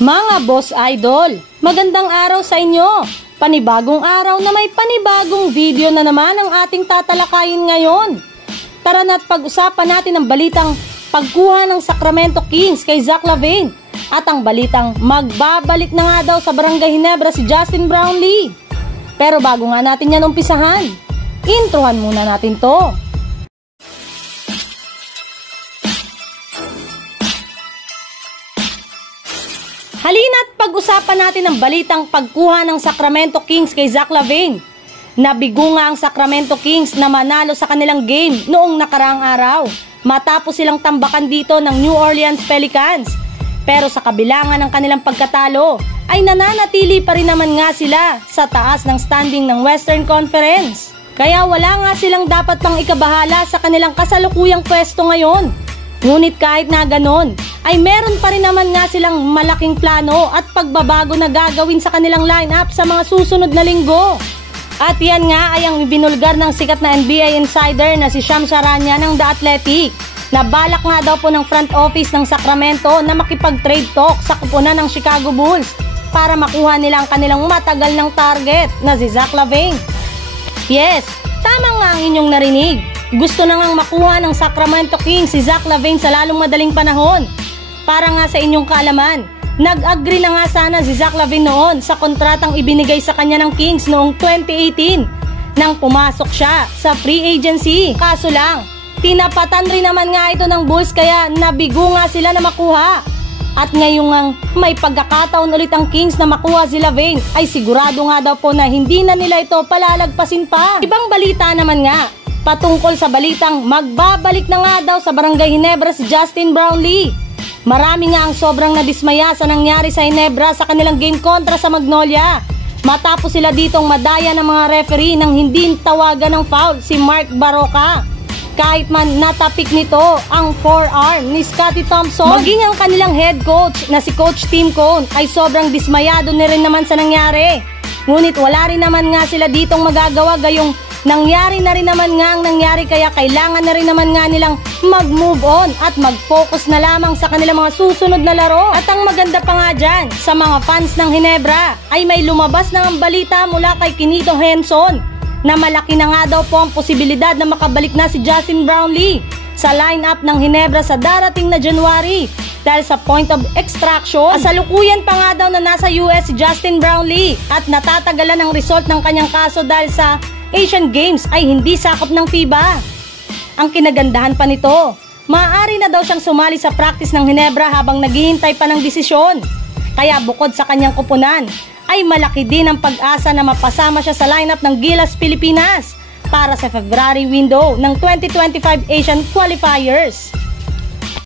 Mga boss idol, magandang araw sa inyo. Panibagong araw na may panibagong video na naman ang ating tatalakayin ngayon. Tara na't pag-usapan natin ang balitang pagkuha ng Sacramento Kings kay Zach LaVine at ang balitang magbabalik na nga daw sa Barangay Ginebra si Justin Brownlee. Pero bago nga natin yan umpisahan, introhan muna natin to. Halina't pag-usapan natin ang balitang pagkuha ng Sacramento Kings kay Zach LaVine. Nabigo nga ang Sacramento Kings na manalo sa kanilang game noong nakaraang araw matapos silang tambakan dito ng New Orleans Pelicans. Pero sa kabila nga ng kanilang pagkatalo ay nananatili pa rin naman nga sila sa taas ng standing ng Western Conference. Kaya wala nga silang dapat pang ikabahala sa kanilang kasalukuyang pwesto ngayon. Ngunit kahit na ganon, ay meron pa rin naman nga silang malaking plano at pagbabago na gagawin sa kanilang lineup sa mga susunod na linggo. At yan nga ay ang binulgar ng sikat na NBA insider na si Shams Charania ng The Athletic, na balak nga daw po ng front office ng Sacramento na makipag-trade talk sa kupunan ng Chicago Bulls para makuha nila ang kanilang matagal ng target na si Zach LaVine. Yes, tama nga ang inyong narinig. Gusto na ngang makuha ng Sacramento Kings si Zach LaVine sa lalong madaling panahon. Para nga sa inyong kaalaman, nag-agree na nga sana si Zach LaVine noon sa kontratang ibinigay sa kanya ng Kings noong 2018 nang pumasok siya sa free agency. Kaso lang, tinapatan rin naman nga ito ng Bulls kaya nabigo nga sila na makuha. At ngayong ang may pagkakataon ulit ang Kings na makuha si LaVine ay sigurado nga daw po na hindi na nila ito palalagpasin pa. Ibang balita naman nga, patungkol sa balitang magbabalik na nga daw sa Barangay Ginebra si Justin Brownlee. Marami nga ang sobrang nadismaya sa nangyari sa Ginebra sa kanilang game kontra sa Magnolia. Matapos sila ditong madaya ng mga referee nang hindi tawagan ng foul si Mark Baroka. Kahit man natapik nito ang forearm ni Scottie Thompson, maging ang kanilang head coach na si Coach Tim Cone ay sobrang dismayado na rin naman sa nangyari. Ngunit wala rin naman nga sila ditong magagawa gayong nangyari na rin naman nga ang nangyari, kaya kailangan na rin naman nga nilang mag-move on at mag-focus na lamang sa kanilang mga susunod na laro. At ang maganda pa nga dyan, sa mga fans ng Ginebra ay may lumabas na ang balita mula kay Quinito Henson na malaki na nga daw po ang posibilidad na makabalik na si Justin Brownlee sa lineup ng Ginebra sa darating na January dahil sa point of extraction. Kasalukuyan pa nga daw na nasa US si Justin Brownlee at natatagalan ang result ng kanyang kaso dahil sa Asian Games ay hindi sakop ng FIBA. Ang kinagandahan pa nito, maaari na daw siyang sumali sa practice ng Ginebra habang naghihintay pa ng desisyon. Kaya bukod sa kanyang kupunan, ay malaki din ang pag-asa na mapasama siya sa lineup ng Gilas Pilipinas para sa February window ng 2025 Asian Qualifiers.